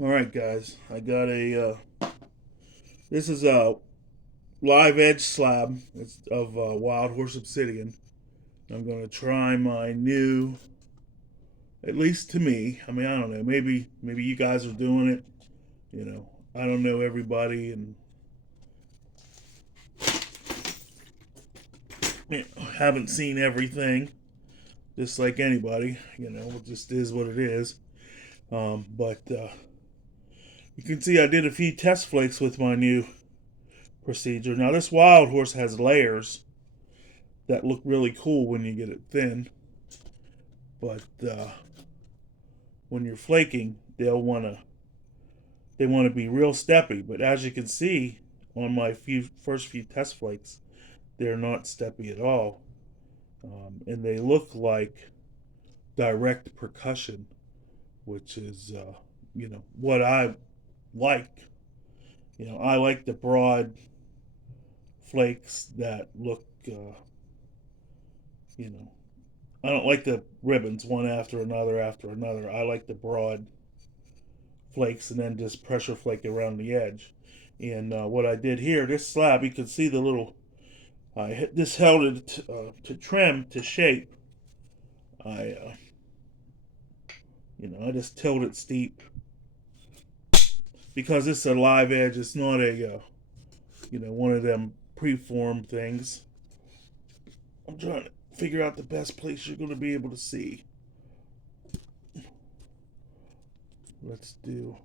All right, guys. I got a. This is a live edge slab. It's of Wildhorse Obsidian. I'm gonna try my new. At least to me. I mean, I don't know. Maybe you guys are doing it. You know, I don't know everybody, and haven't seen everything. Just like anybody, it just is what it is. But you can see I did a few test flakes with my new procedure. Now this Wild Horse has layers that look really cool when you get it thin, but when you're flaking, they want to be real steppy. But as you can see on my first few test flakes, they're not steppy at all, and they look like direct percussion, which is what I like. I like the broad flakes that look. You know, I don't like the ribbons one after another after another. I like the broad flakes and then just pressure flake around the edge. And what I did here, this slab, you can see the little. This held it to trim to shape. I I just tilled it steep because it's a live edge. It's not a one of them preformed things. I'm trying to figure out the best place you're going to be able to see. Let's do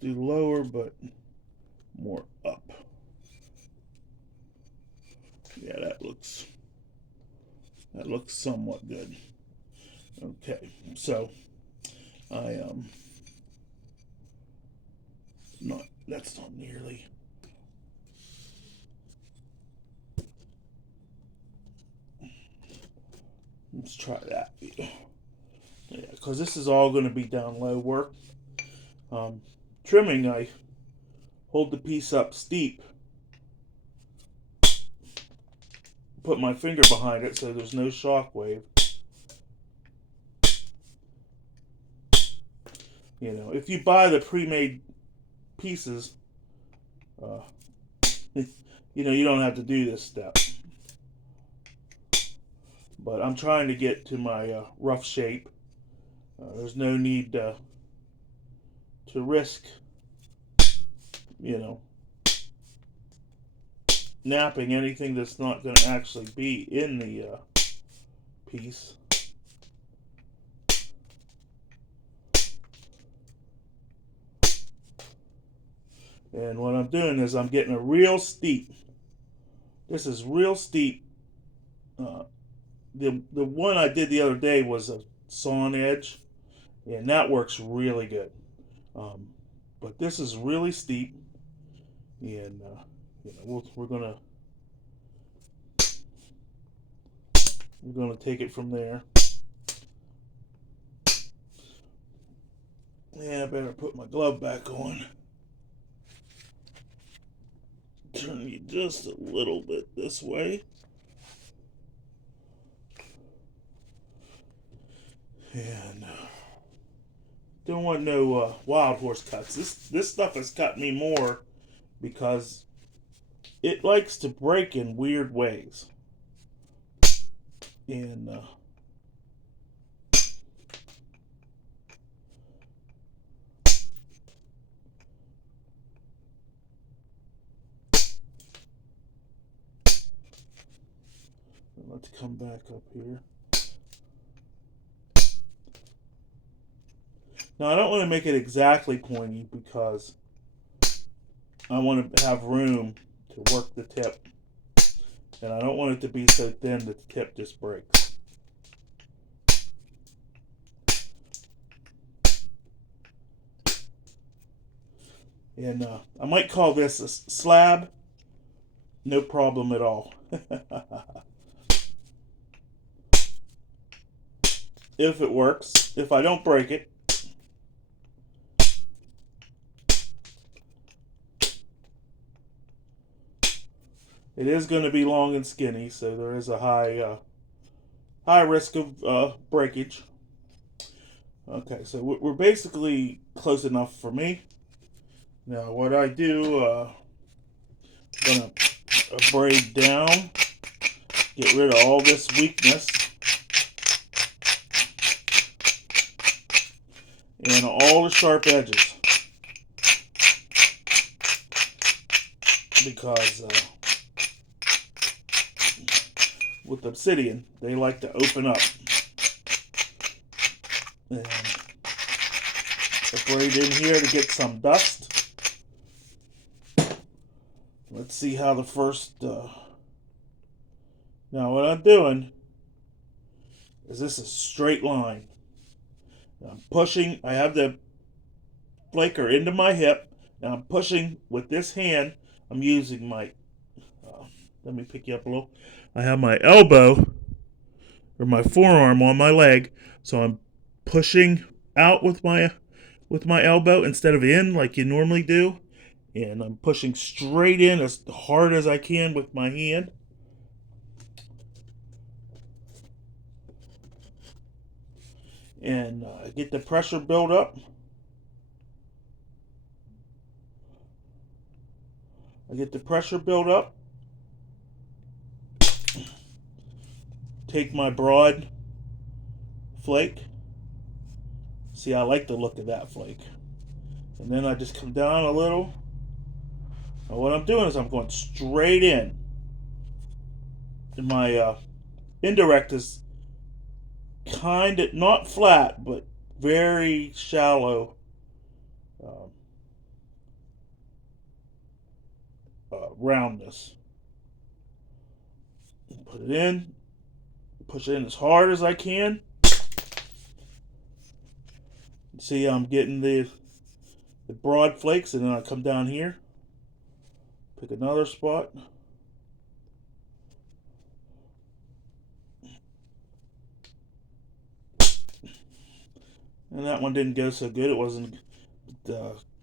lower, but more up. Yeah, that looks somewhat good. Okay, so I not that's not nearly. Let's try that. Yeah, because this is all going to be down low work. Um, Trimming, I hold the piece up steep, put my finger behind it so there's no shock wave. If you buy the pre-made pieces, uh, you don't have to do this step. But I'm trying to get to my rough shape. There's no need to risk, you know, napping anything that's not going to actually be in the piece. And what I'm doing is I'm getting a real steep. This is real steep. Uh, the one I did the other day was a sawn edge, and that works really good. Um, but this is really steep, and we're gonna take it from there. Yeah, I better put my glove back on. Turn you just a little bit this way. And don't want no wild horse cuts. This stuff has cut me more because it likes to break in weird ways. And let's come back up here. Now I don't want to make it exactly pointy because I want to have room to work the tip. And I don't want it to be so thin that the tip just breaks. And I might call this a slab. No problem at all. If it works. If I don't break it. It is going to be long and skinny, so there is a high risk of breakage. Okay, so we're basically close enough for me. Now what I do, I'm gonna braid down, get rid of all this weakness, and all the sharp edges, because with Obsidian, they like to open up. And I braid in here to get some dust. Let's see how the first... Now what I'm doing is this is a straight line. I'm pushing, I have the flaker into my hip, and I'm pushing with this hand. I'm using my, let me pick you up a little. I have my elbow, or my forearm on my leg, so I'm pushing out with my elbow instead of in like you normally do. And I'm pushing straight in as hard as I can with my hand. And get the pressure build up. I get the pressure build up. Take my broad flake. See, I like the look of that flake. And then I just come down a little. Now what I'm doing is I'm going straight in. And my indirect is kind of not flat, but very shallow roundness. Put it in, push it in as hard as I can. See, I'm getting the broad flakes, and then I come down here, pick another spot. And that one didn't go so good. It wasn't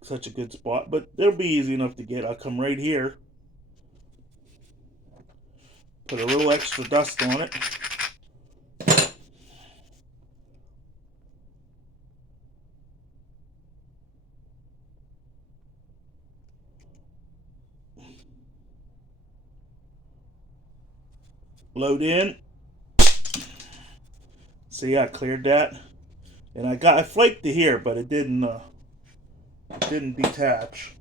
such a good spot, but it'll be easy enough to get. I'll come right here, put a little extra dust on it. Load in. See, I cleared that, and I flaked it here, but it didn't detach.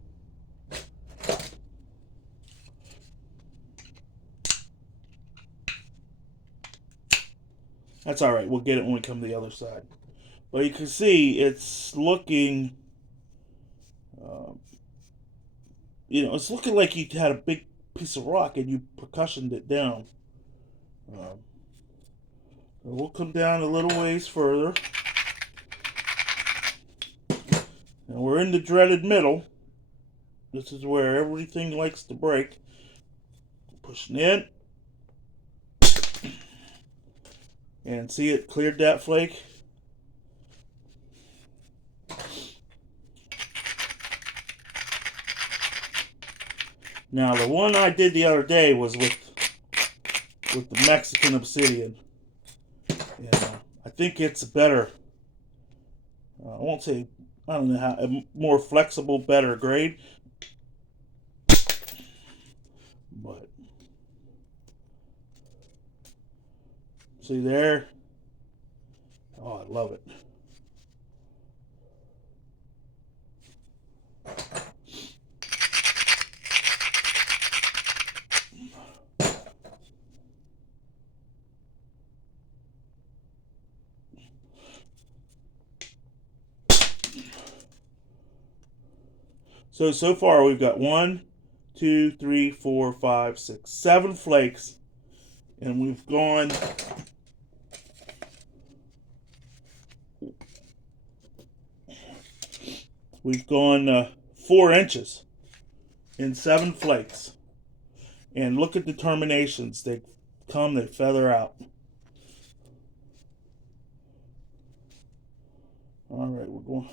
That's all right. We'll get it when we come to the other side. But you can see it's looking, it's looking like you had a big piece of rock and you percussioned it down. We'll come down a little ways further. And we're in the dreaded middle. This is where everything likes to break. Pushing in. And see, it cleared that flake. Now the one I did the other day was with the Mexican Obsidian. And I think it's better. I won't say, I don't know how, a more flexible, better grade. But see there? Oh, I love it. So far we've got 1, 2, 3, 4, 5, 6, 7 flakes, and we've gone We've gone 4 inches in 7 flakes. And look at the terminations. They come, they feather out. Alright, we're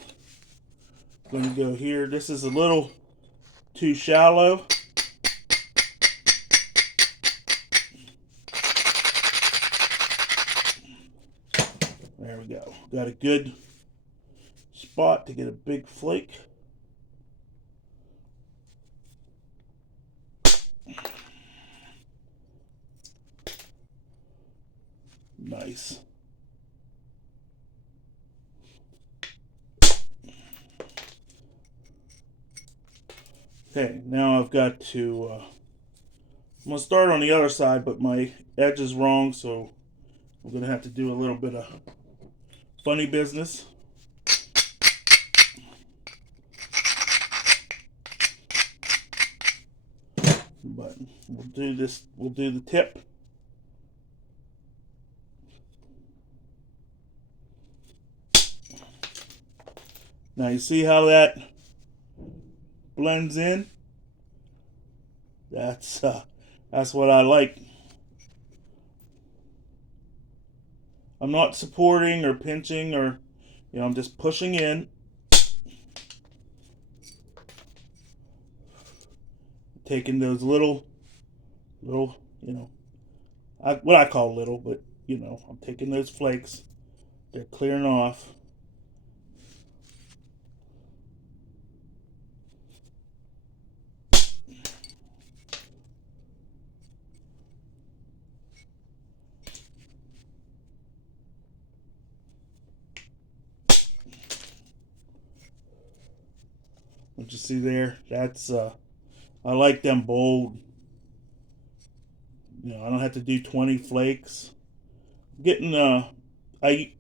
going to go here. This is a little too shallow. There we go. Got a good spot to get a big flake. Nice. Okay, now I've got to, I'm going to start on the other side, but my edge is wrong, so I'm going to have to do a little bit of funny business. But we'll do this, we'll do the tip. Now you see how that blends in? That's what I like. I'm not supporting or pinching or, I'm just pushing in. Taking those little, what I call little, but, I'm taking those flakes. They're clearing off. What you see there? That's I like them bold. I don't have to do 20 flakes. Getting I'd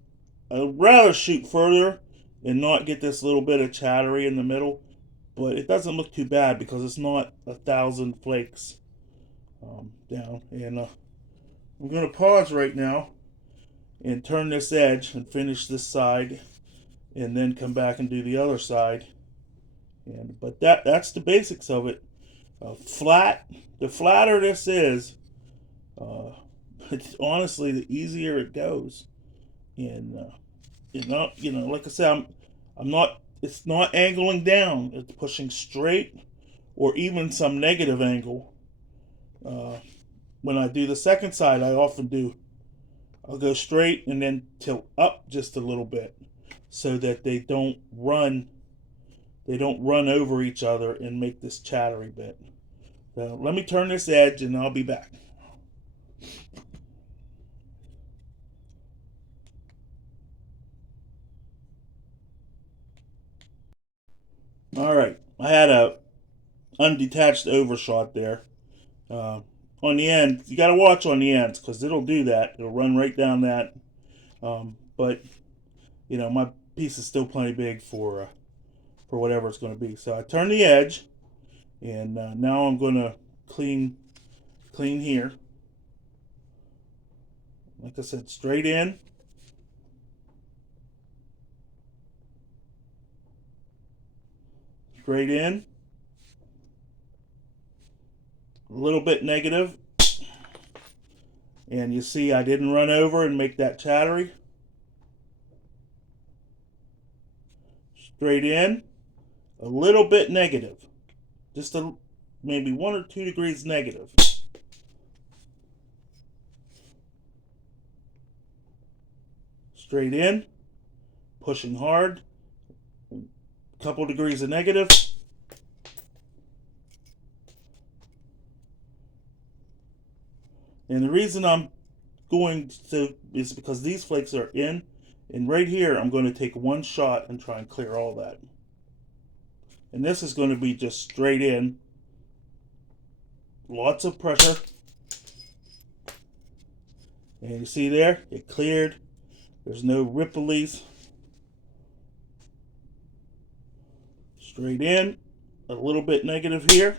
rather shoot further and not get this little bit of chattery in the middle, but it doesn't look too bad because it's not 1,000 flakes down. And I'm gonna pause right now and turn this edge and finish this side, and then come back and do the other side. But that's the basics of it. Flat. The flatter this is, it's honestly the easier it goes. And like I said, I'm not. It's not angling down. It's pushing straight, or even some negative angle. When I do the second side, I often do. I'll go straight and then tilt up just a little bit, so that they don't run over each other and make this chattery bit. So let me turn this edge and I'll be back. All right, I had a undetached overshot there. On the end, you got to watch on the ends because it'll do that. It'll run right down that. But my piece is still plenty big for whatever it's going to be. So I turn the edge, and now I'm going to clean here. Like I said, straight in. Straight in. A little bit negative. And you see I didn't run over and make that chattery. Straight in. A little bit negative. Just maybe 1 or 2 degrees negative. Straight in. Pushing hard. A couple degrees of negative. And the reason I'm going to is because these flakes are in, and right here I'm going to take one shot and try and clear all that. And this is going to be just straight in. Lots of pressure. And you see there, it cleared. There's no ripples. Straight in. A little bit negative here.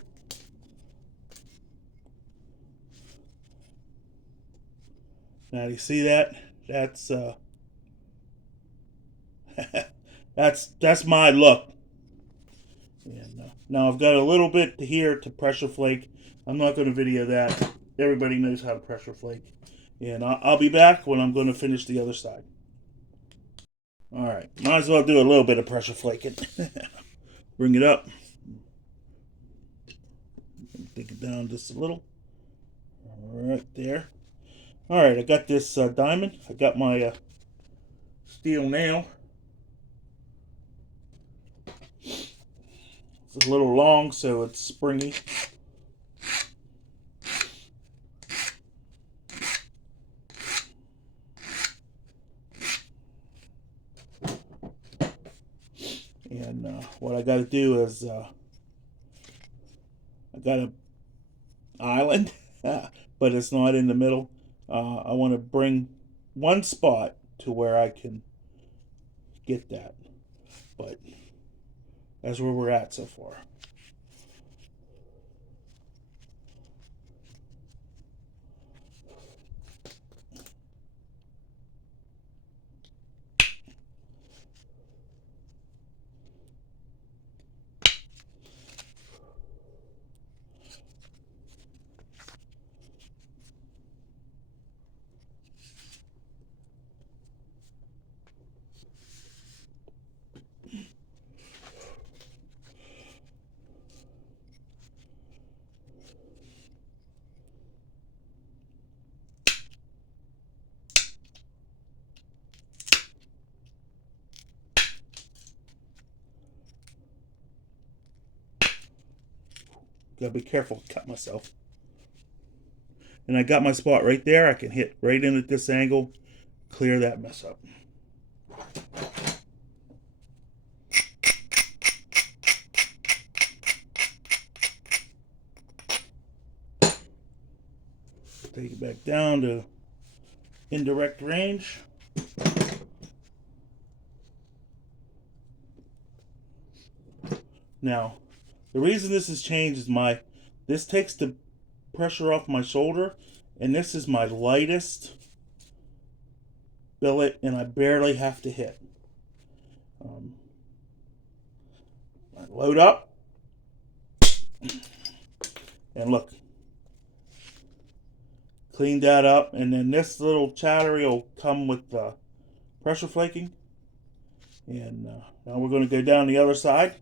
Now you see that? That's that's my look. And now I've got a little bit here to pressure flake. I'm not going to video that. Everybody knows how to pressure flake. And I'll be back when I'm going to finish the other side. All right, might as well do a little bit of pressure flaking. Bring it up. Take it down just a little. All right, there. All right, I got this diamond. I got my steel nail. a little long, so it's springy. And what I got to do is I got an island, but it's not in the middle. I want to bring one spot to where I can get that, but that's where we're at so far. Gotta be careful, cut myself. And I got my spot right there. I can hit right in at this angle, clear that mess up. Take it back down to indirect range. Now, the reason this has changed is this takes the pressure off my shoulder, and this is my lightest billet, and I barely have to hit. I load up, and look, clean that up, and then this little chattery will come with pressure flaking. And now we're going to go down the other side,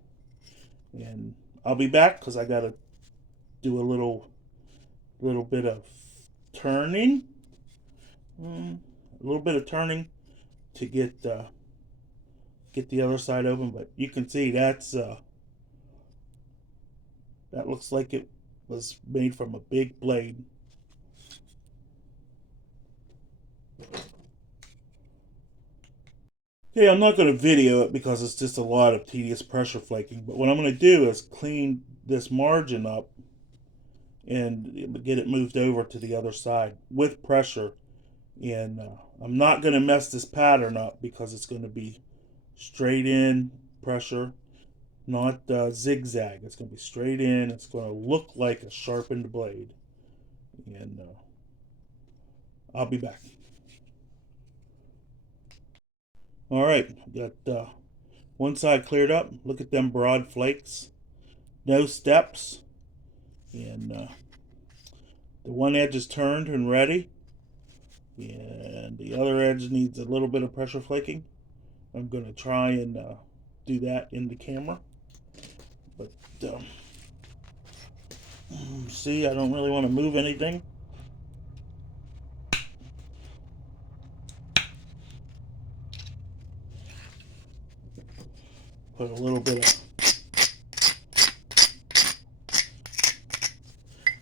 and I'll be back because I got to do a little bit of turning, a little bit of turning to get the other side open. But you can see that looks like it was made from a big blade. Okay, I'm not going to video it because it's just a lot of tedious pressure flaking, but what I'm going to do is clean this margin up and get it moved over to the other side with pressure. And I'm not going to mess this pattern up because it's going to be straight in pressure, not zigzag. It's going to be straight in. It's going to look like a sharpened blade. And I'll be back. All right, got one side cleared up. Look at them broad flakes. No steps. And the one edge is turned and ready. And the other edge needs a little bit of pressure flaking. I'm going to try and do that in the camera. But see, I don't really want to move anything. Put a little bit of...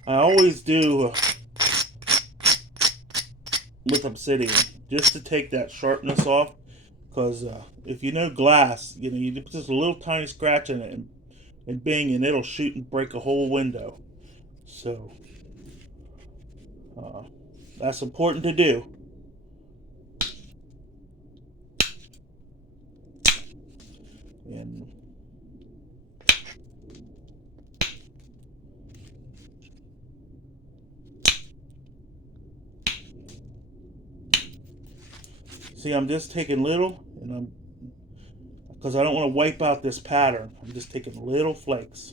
I always do with Obsidian, just to take that sharpness off. Because if you know glass, you put just a little tiny scratch in it and bing, and it'll shoot and break a whole window. So that's important to do. And see, I'm just taking little, and because I don't want to wipe out this pattern, I'm just taking little flakes.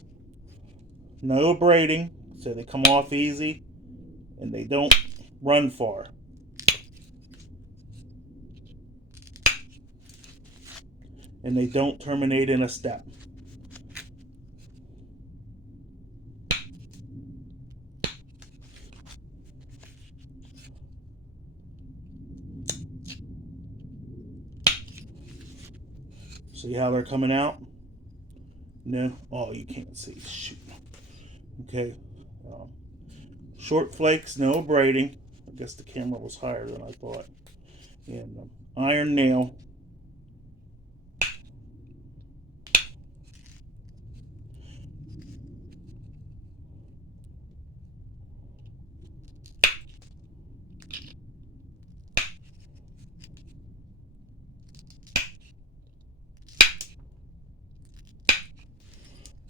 No braiding, so they come off easy, and they don't run far. And they don't terminate in a step. See how they're coming out? No? Oh, you can't see. Shoot. Okay. Um, short flakes, no braiding. I guess the camera was higher than I thought. And iron nail.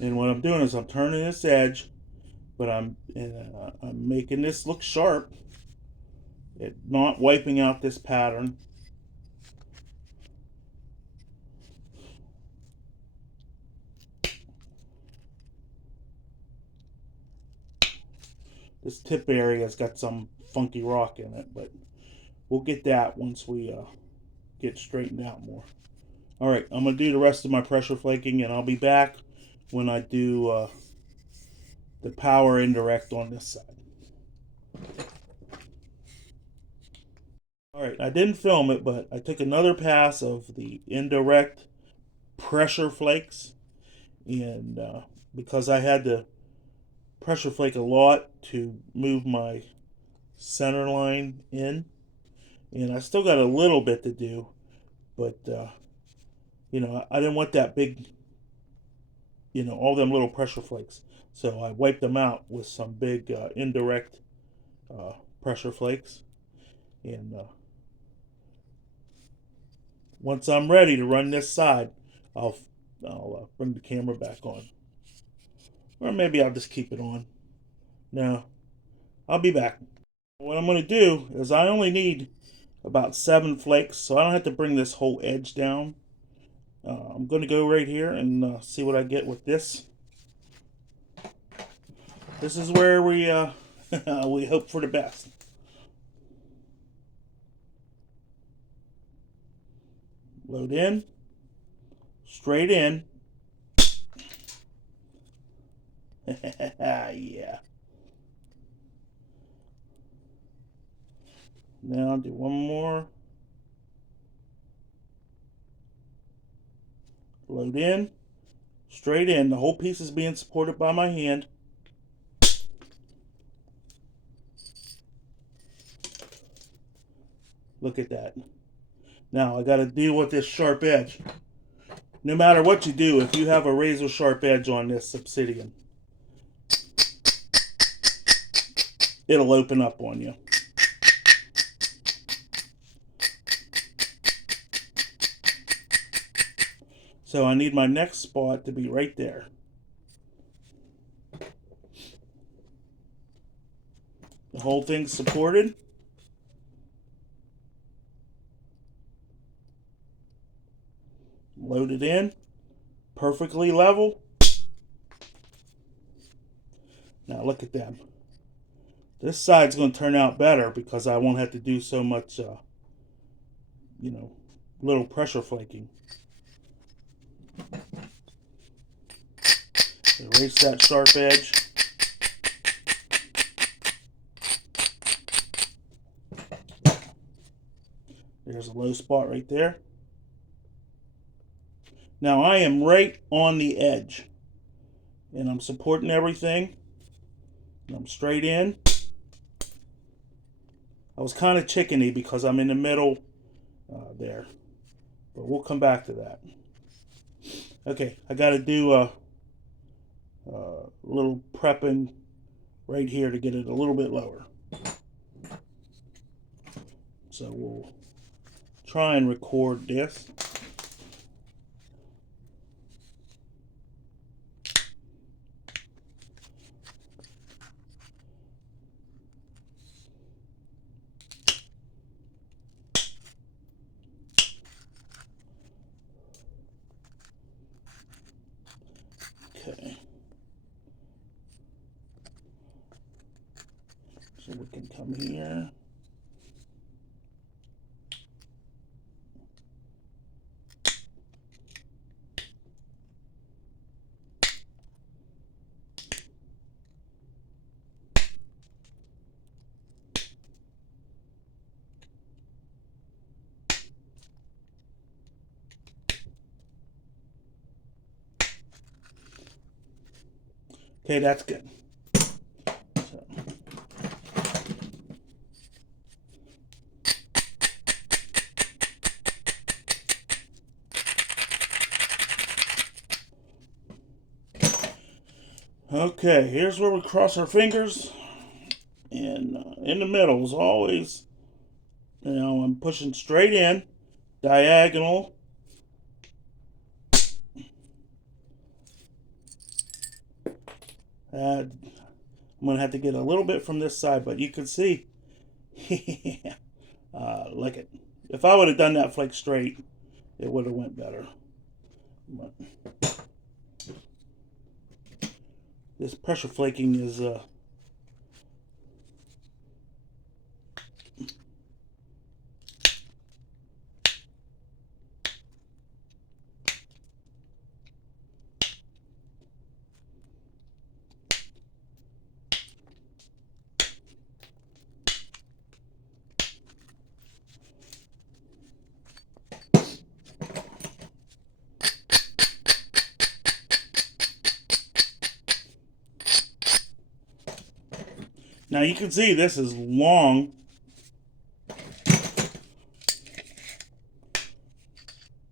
And what I'm doing is I'm turning this edge, but I'm making this look sharp. It not wiping out this pattern. This tip area's got some funky rock in it, but we'll get that once we get straightened out more. All right, I'm gonna do the rest of my pressure flaking, and I'll be back when I do the power indirect on this side. All right, I didn't film it, but I took another pass of the indirect pressure flakes, and because I had to pressure flake a lot to move my center line in, and I still got a little bit to do, but I didn't want that big, all them little pressure flakes, so I wiped them out with some big indirect uh, pressure flakes, and once I'm ready to run this side, I'll bring the camera back on, or maybe I'll just keep it on. No, I'll be back. What I'm going to do is I only need about 7 flakes, so I don't have to bring this whole edge down. I'm going to go right here and see what I get with this. This is where we we hope for the best. Load in, straight in. Yeah. Now I'll do one more. Load in, straight in. The whole piece is being supported by my hand. Look at that. Now I got to deal with this sharp edge. No matter what you do, if you have a razor sharp edge on this Obsidian, it'll open up on you. So I need my next spot to be right there. The whole thing's supported. Load it in. Perfectly level. Now look at them. This side's going to turn out better because I won't have to do so much, little pressure flaking. Erase that sharp edge. There's a low spot right there. Now I am right on the edge, and I'm supporting everything. And I'm straight in. I was kind of chickeny because I'm in the middle there, but we'll come back to that. Okay, I got to do a little prepping right here to get it a little bit lower. So we'll try and record this. Okay. So we can come here. Okay, that's good. So. Okay, here's where we cross our fingers. And in the middle is always, I'm pushing straight in, diagonal. I'm going to have to get a little bit from this side, but you can see, like it. If I would have done that flake straight, it would have went better. But this pressure flaking is now you can see this is long.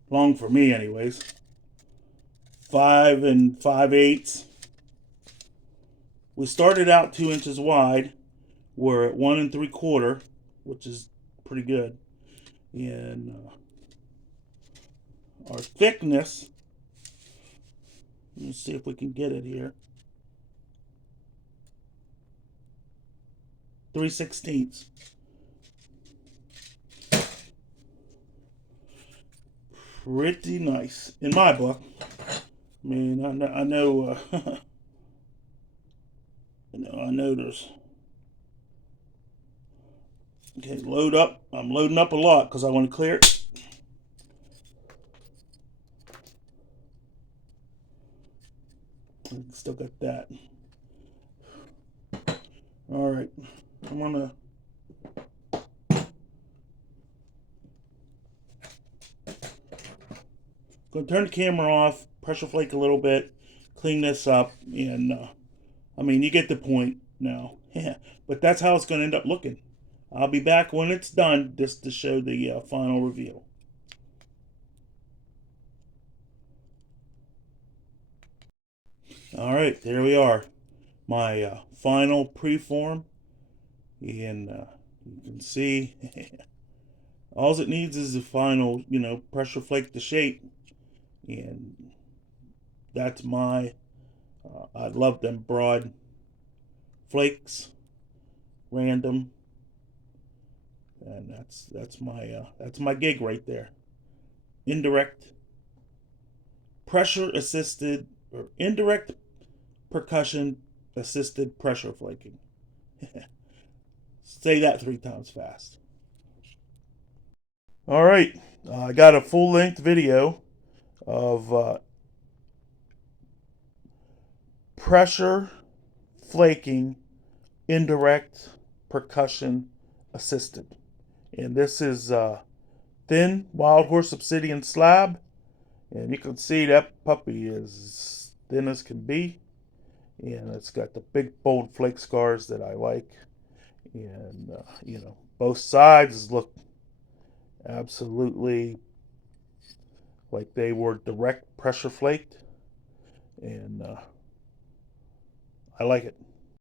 Long for me, anyways. 5 5/8. We started out 2 inches wide. We're at 1 3/4, which is pretty good. And our thickness, let's see if we can get it here. 3/16. Pretty nice in my book. I mean, I know, I know there's. Okay, load up. I'm loading up a lot because I want to clear it. Still got that. All right, I'm gonna. Gonna turn the camera off, pressure flake a little bit, clean this up, and I mean, you get the point now. Yeah, but that's how it's gonna end up looking. I'll be back when it's done, just to show the final reveal. All right, there we are. My final preform, and you can see all it needs is the final, pressure flake the shape, and that's my. I love them broad flakes, random, and that's my gig right there. Indirect pressure assisted or indirect percussion assisted pressure flaking. Say that 3 times fast. All right, I got a full length video of pressure flaking indirect percussion assisted. And this is thin Wildhorse Obsidian slab. And you can see that puppy is thin as can be. And it's got the big bold flake scars that I like. And, both sides look absolutely like they were direct pressure flaked. And I like it.